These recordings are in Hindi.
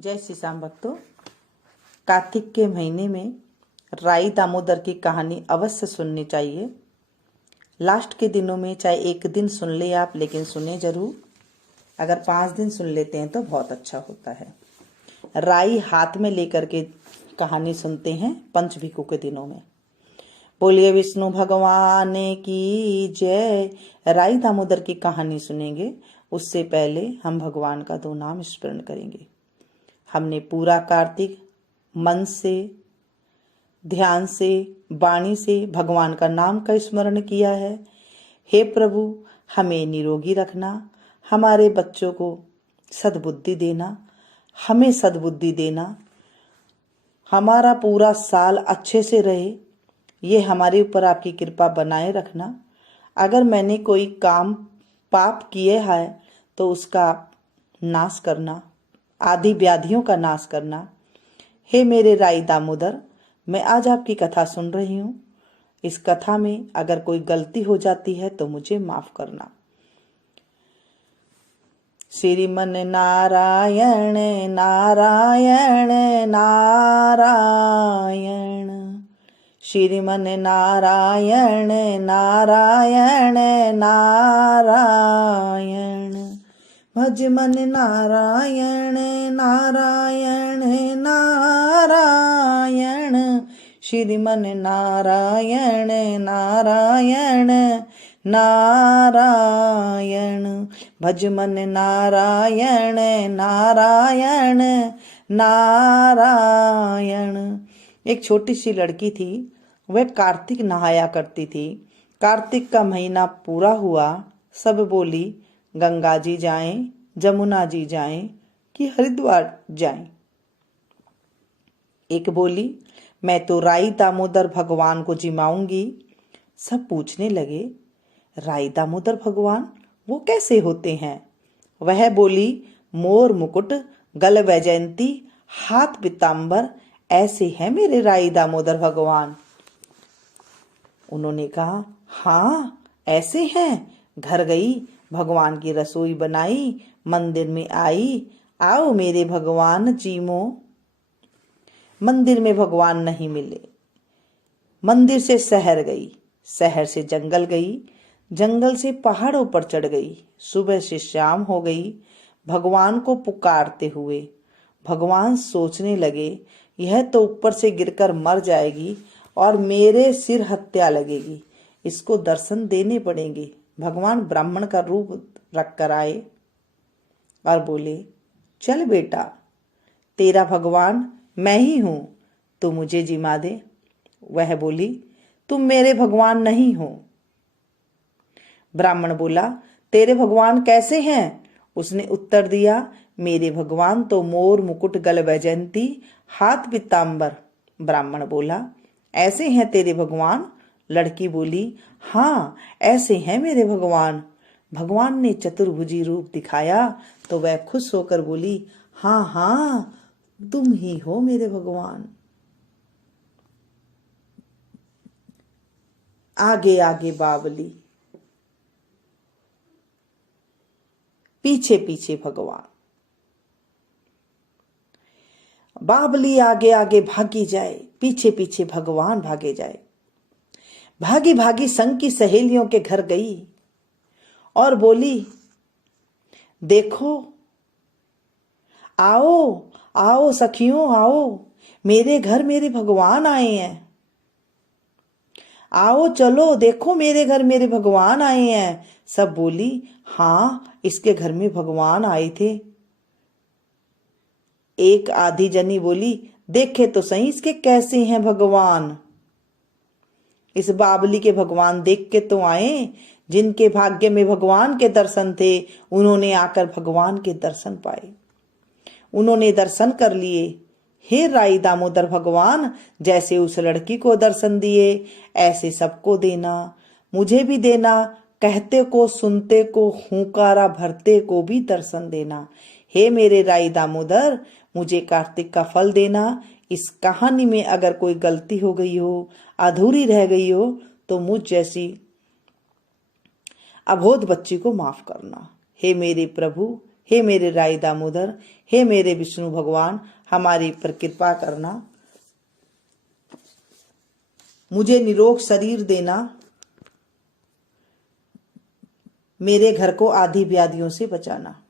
जय श्री श्याम भक्तों। कार्तिक के महीने में राई दामोदर की कहानी अवश्य सुननी चाहिए। लास्ट के दिनों में चाहे एक दिन सुन ले आप, लेकिन सुने जरूर। अगर 5 दिन सुन लेते हैं तो बहुत अच्छा होता है। राई हाथ में लेकर के कहानी सुनते हैं पंचभिकु के दिनों में। बोलिए विष्णु भगवान की जय। राई दामोदर की कहानी सुनेंगे उससे पहले हम भगवान का 2 नाम स्मरण करेंगे। हमने पूरा कार्तिक मन से, ध्यान से, वाणी से भगवान का नाम का स्मरण किया है। हे प्रभु, हमें निरोगी रखना, हमारे बच्चों को सद्बुद्धि देना, हमें सद्बुद्धि देना, हमारा पूरा साल अच्छे से रहे, ये हमारे ऊपर आपकी कृपा बनाए रखना। अगर मैंने कोई काम पाप किए है तो उसका नाश करना, आदि व्याधियों का नाश करना। हे मेरे राई दामोदर, मैं आज आपकी कथा सुन रही हूँ। इस कथा में अगर कोई गलती हो जाती है तो मुझे माफ करना। श्रीमन नारायण नारायण नारायण, श्रीमन नारायण नारायण नारायण, भज मन नारायण नारायण नारायण, श्रीमन नारायण नारायण नारायण, भज मन नारायण नारायण नारायण। एक छोटी सी लड़की थी, वह कार्तिक नहाया करती थी। कार्तिक का महीना पूरा हुआ, सब बोली गंगा जी जाएं, जमुना जी जाएं कि हरिद्वार जाएं। एक बोली मैं तो राई दामोदर भगवान को जिमाऊंगी। सब पूछने लगे राई दामोदर भगवान वो कैसे होते हैं? वह बोली मोर मुकुट, गल वैजयंती, हाथ पीतांबर, ऐसे हैं मेरे राई दामोदर भगवान। उन्होंने कहा हाँ ऐसे हैं। घर गई, भगवान की रसोई बनाई, मंदिर में आई, आओ मेरे भगवान जीमो। मंदिर में भगवान नहीं मिले। मंदिर से शहर गई, शहर से जंगल गई, जंगल से पहाड़ों पर चढ़ गई। सुबह से शाम हो गई भगवान को पुकारते हुए। भगवान सोचने लगे यह तो ऊपर से गिरकर मर जाएगी और मेरे सिर हत्या लगेगी, इसको दर्शन देने पड़ेंगे। भगवान ब्राह्मण का रूप रख कर आए और बोले चल बेटा, तेरा भगवान मैं ही हूं, तू मुझे जिमा दे। वह बोली तुम मेरे भगवान नहीं हो। ब्राह्मण बोला तेरे भगवान कैसे हैं? उसने उत्तर दिया मेरे भगवान तो मोर मुकुट, गल वैजयंती, हाथ पीतांबर। ब्राह्मण बोला ऐसे हैं तेरे भगवान? लड़की बोली हाँ ऐसे हैं मेरे भगवान। भगवान ने चतुर्भुजी रूप दिखाया तो वह खुश होकर बोली हाँ हाँ तुम ही हो मेरे भगवान। आगे आगे बावली, पीछे पीछे भगवान। बावली आगे आगे भागी जाए, पीछे पीछे भगवान भागे जाए। भागी भागी संग की सहेलियों के घर गई और बोली देखो, आओ आओ सखियों आओ, मेरे घर मेरे भगवान आए हैं। आओ चलो देखो मेरे घर मेरे भगवान आए हैं। सब बोली हाँ इसके घर में भगवान आए थे। एक आधी जनी बोली देखे तो सही इसके कैसे हैं भगवान। इस बावली के भगवान देख के तो आए, जिनके भाग्य में भगवान के दर्शन थे उन्होंने आकर भगवान के दर्शन पाए, उन्होंने दर्शन कर लिए। हे राई दामोदर भगवान, जैसे उस लड़की को दर्शन दिए ऐसे सबको देना, मुझे भी देना। कहते को सुनते को, हुंकारा भरते को भी दर्शन देना। हे मेरे राई दामोदर, मुझे कार्तिक का फल देना। इस कहानी में अगर कोई गलती हो गई हो, अधूरी रह गई हो तो मुझ जैसी अबोध बच्ची को माफ करना। हे मेरे प्रभु, हे मेरे राई दामोदर, हे मेरे विष्णु भगवान, हमारी पर कृपा करना, मुझे निरोग शरीर देना, मेरे घर को आदि व्याधियों से बचाना।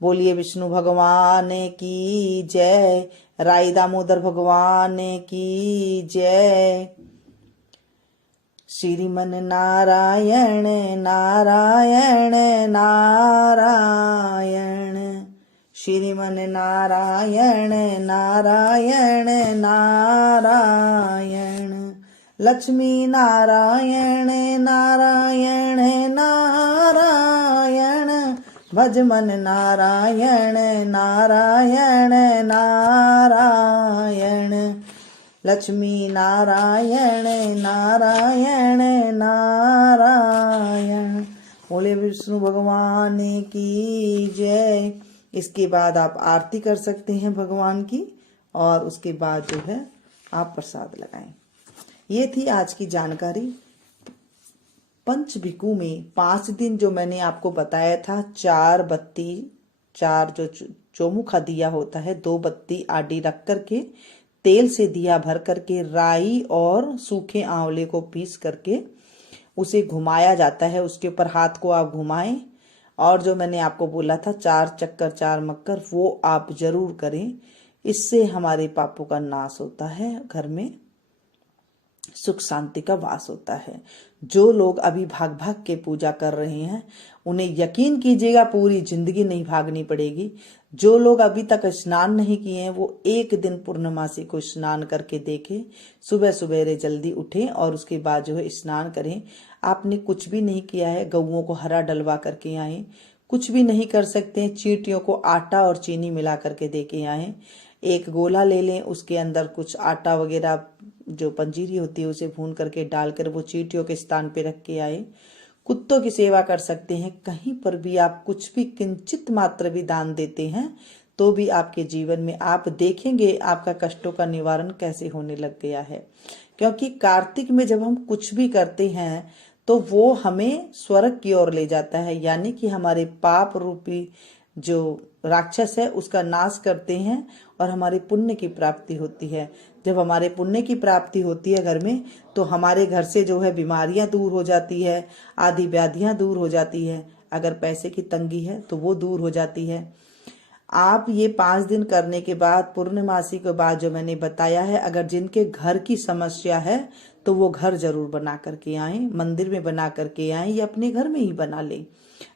बोलिए विष्णु भगवान की जय, राई दामोदर भगवान की जय। श्रीमन नारायण नारायण नारायण, श्रीमन नारायण नारायण नारायण, लक्ष्मी नारायण नारायण नारायण, भजमन नारायण नारायण नारायण, लक्ष्मी नारायण नारायण नारायण। बोले विष्णु भगवान की जय। इसके बाद आप आरती कर सकते हैं भगवान की, और उसके बाद जो है आप प्रसाद लगाएं। ये थी आज की जानकारी। पंचभिकु में 5 दिन जो मैंने आपको बताया था, 4 बत्ती, 4 जो चौमुखा दिया होता है, 2 बत्ती आडी रख करके तेल से दिया भर करके राई और सूखे आंवले को पीस करके उसे घुमाया जाता है। उसके ऊपर हाथ को आप घुमाएं, और जो मैंने आपको बोला था 4 चक्कर 4 मक्कर, वो आप जरूर करें। इससे हमारे पापों का नाश होता है, घर में सुख शांति का वास होता है। जो लोग अभी भाग भाग के पूजा कर रहे हैं, उन्हें यकीन कीजिएगा पूरी जिंदगी नहीं भागनी पड़ेगी। जो लोग अभी तक स्नान नहीं किए हैं, वो एक दिन पूर्णमासी को स्नान करके देखें। सुबह सवेरे जल्दी उठें और उसके बाद जो है स्नान करें। आपने कुछ भी नहीं किया है, गऊओं को हरा डलवा करके आए। कुछ भी नहीं कर सकते, चींटियों को आटा और चीनी मिला करके दे के आए। एक गोला ले लें, उसके अंदर कुछ आटा वगैरह जो पंजीरी होती है उसे भून करके डालकर वो चींटियों के स्थान पे रख के आए। कुत्तों की सेवा कर सकते हैं। कहीं पर भी आप कुछ भी किंचित मात्र भी दान देते हैं तो भी आपके जीवन में आप देखेंगे आपका कष्टों का निवारण कैसे होने लग गया है। क्योंकि कार्तिक में जब हम कुछ भी करते हैं तो वो हमें स्वर्ग की ओर ले जाता है, यानी कि हमारे पाप रूपी जो राक्षस है उसका नाश करते हैं और हमारे पुण्य की प्राप्ति होती है। जब हमारे पुण्य की प्राप्ति होती है घर में, तो हमारे घर से जो है बीमारियां दूर हो जाती है, आदि व्याधियां दूर हो जाती है। अगर पैसे की तंगी है तो वो दूर हो जाती है। आप ये 5 दिन करने के बाद, पूर्णमासी के बाद जो मैंने बताया है, अगर जिनके घर की समस्या है तो वो घर जरूर बना करके आए, मंदिर में बना करके आए या अपने घर में ही बना लें।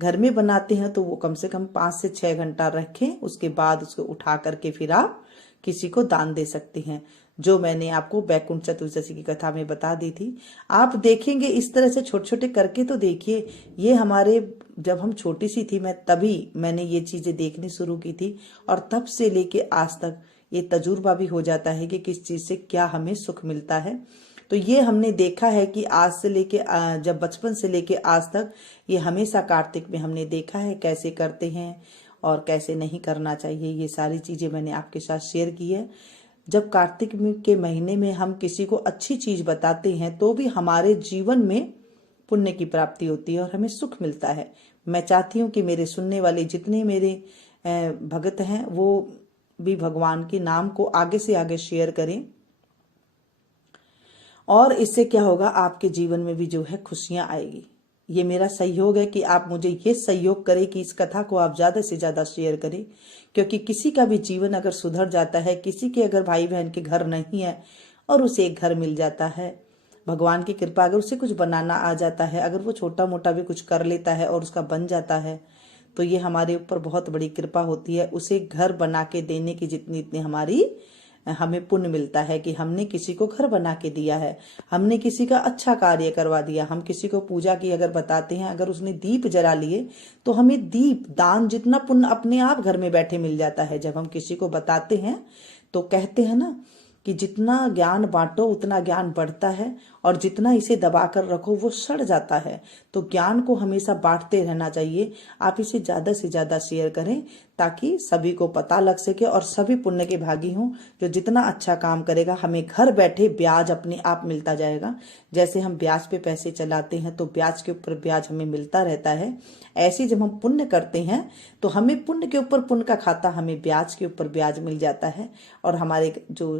घर में बनाते हैं तो वो कम से कम 5 से 6 घंटा रखें, उसके बाद उसको उठा करके फिर आप किसी को दान दे सकते हैं, जो मैंने आपको बैकुंठ चतुर्दशी की कथा में बता दी थी। आप देखेंगे इस तरह से छोटे छोटे करके तो देखिए। ये हमारे जब हम छोटी सी थी, मैं तभी मैंने ये चीजें देखनी शुरू की थी, और तब से लेके आज तक ये तजुर्बा भी हो जाता है कि किस चीज से क्या हमें सुख मिलता है। तो ये हमने देखा है कि आज से लेके जब बचपन से लेके आज तक ये हमेशा कार्तिक में हमने देखा है कैसे करते हैं और कैसे नहीं करना चाहिए। ये सारी चीजें मैंने आपके साथ शेयर की है। जब कार्तिक के महीने में हम किसी को अच्छी चीज बताते हैं तो भी हमारे जीवन में पुण्य की प्राप्ति होती है और हमें सुख मिलता है। मैं चाहती हूँ कि मेरे सुनने वाले जितने मेरे भगत हैं वो भी भगवान के नाम को आगे से आगे शेयर करें, और इससे क्या होगा, आपके जीवन में भी जो है खुशियां आएगी। ये मेरा सहयोग है कि आप मुझे ये सहयोग करें कि इस कथा को आप ज्यादा से ज्यादा शेयर करें, क्योंकि किसी का भी जीवन अगर सुधर जाता है, किसी के अगर भाई बहन के घर नहीं है और उसे एक घर मिल जाता है, भगवान की कृपा, अगर उसे कुछ बनाना आ जाता है, अगर वो छोटा मोटा भी कुछ कर लेता है और उसका बन जाता है, तो ये हमारे ऊपर बहुत बड़ी कृपा होती है। उसे घर बना के देने की जितनी इतनी हमें पुण्य मिलता है कि हमने किसी को घर बना के दिया है, हमने किसी का अच्छा कार्य करवा दिया। हम किसी को पूजा की अगर बताते हैं, अगर उसने दीप जला लिए तो हमें दीप दान जितना पुण्य अपने आप घर में बैठे मिल जाता है। जब हम किसी को बताते हैं तो कहते हैं ना कि जितना ज्ञान बांटो उतना ज्ञान बढ़ता है, और जितना इसे दबा कर रखो वो सड़ जाता है। तो ज्ञान को हमेशा बांटते रहना चाहिए। आप इसे ज़्यादा से ज़्यादा शेयर करें ताकि सभी को पता लग सके और सभी पुण्य के भागी हों। जो जितना अच्छा काम करेगा हमें घर बैठे ब्याज अपने आप मिलता जाएगा। जैसे हम ब्याज पे पैसे चलाते हैं तो ब्याज के ऊपर ब्याज हमें मिलता रहता है, ऐसे जब हम पुण्य करते हैं तो हमें पुण्य के ऊपर पुण्य का खाता, हमें ब्याज के ऊपर ब्याज मिल जाता है। और हमारे जो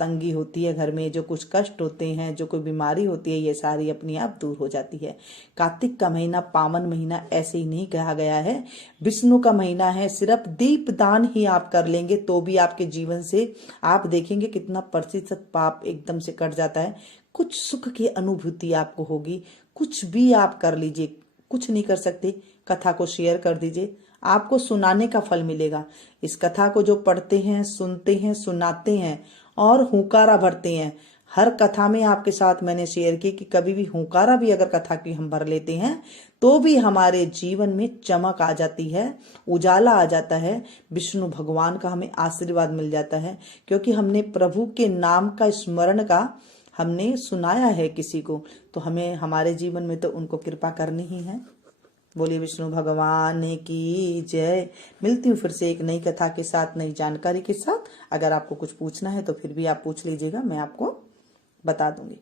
तंगी होती है घर में, जो कुछ कष्ट होते हैं, जो कोई बीमारी होती है, ये सारी अपने आप दूर हो जाती है। कार्तिक का महीना पावन महीना ऐसे ही नहीं कहा गया है, विष्णु का महीना है। सिर्फ दीप दान ही आप कर लेंगे तो भी आपके जीवन से आप देखेंगे कितना प्रतिशत पाप एकदम से कट जाता है। कुछ सुख की अनुभूति आपको होगी। कुछ भी आप कर लीजिए, कुछ नहीं कर सकते, कथा को शेयर कर दीजिए, आपको सुनाने का फल मिलेगा। इस कथा को जो पढ़ते हैं, सुनते हैं, सुनाते हैं और हुंकारा भरते हैं, हर कथा में आपके साथ मैंने शेयर की कि कभी भी हुंकारा भी अगर कथा की हम भर लेते हैं तो भी हमारे जीवन में चमक आ जाती है, उजाला आ जाता है, विष्णु भगवान का हमें आशीर्वाद मिल जाता है। क्योंकि हमने प्रभु के नाम का स्मरण का हमने सुनाया है किसी को, तो हमें हमारे जीवन में तो उनको कृपा करनी ही है। बोलिए विष्णु भगवान की जय। मिलती हूँ फिर से एक नई कथा के साथ, नई जानकारी के साथ। अगर आपको कुछ पूछना है तो फिर भी आप पूछ लीजिएगा, मैं आपको बता दूंगी।